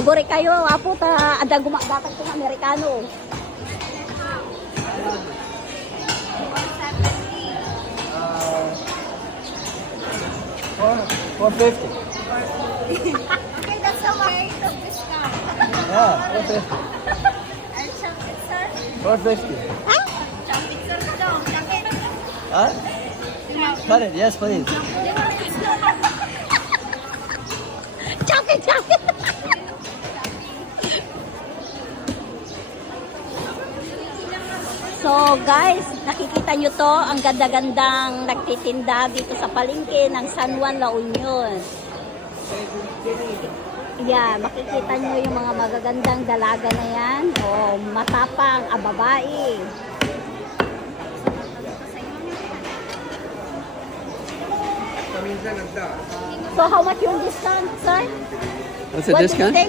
Hagore kayo, apo ta ada gumagatag kung Amerikano. $4.50. Okay, that's the rate of discount. Yeah, $4.50. And chocolate, sir? $4.50. Chocolate, sir. No, chocolate. Huh? Cut it, yes please. Chocolate, chocolate. So guys, nakikita nyo to, ang ganda-gandang nagtitinda dito sa palengke ng San Juan, La Union. Yeah, makikita nyo yung mga magagandang dalaga na yan. O, matapang, babae. Paminsan nagda. So how much yung discount, sir? What's the discount?